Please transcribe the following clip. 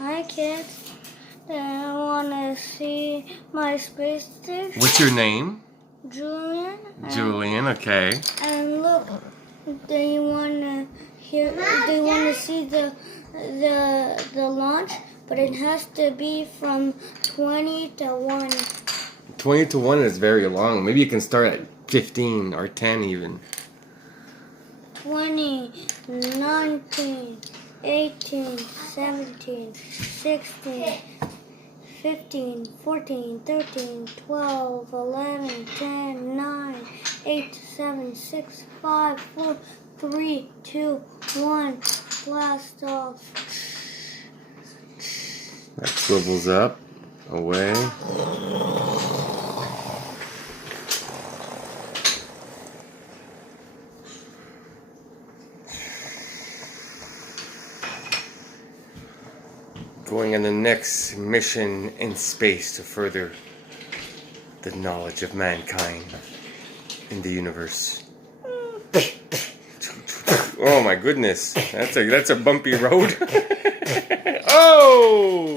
Hi kids, do you want to see my space station? What's your name? Julian. Julian, okay. And look, do you want to hear? Do you want to see the launch? But it has to be from 20 to 1. 20 to 1 is very long. Maybe you can start at 15 or 10 even. 20, 19, 18, 17, 16, 15, 14, 13, 12, 11, 10, 9, 8, 7, 6, 5, 4, 3, 2, 1. Blast off. That swivels up, away. Going on the next mission in space to further the knowledge of mankind in the universe. Oh my goodness, that's a bumpy road. Oh!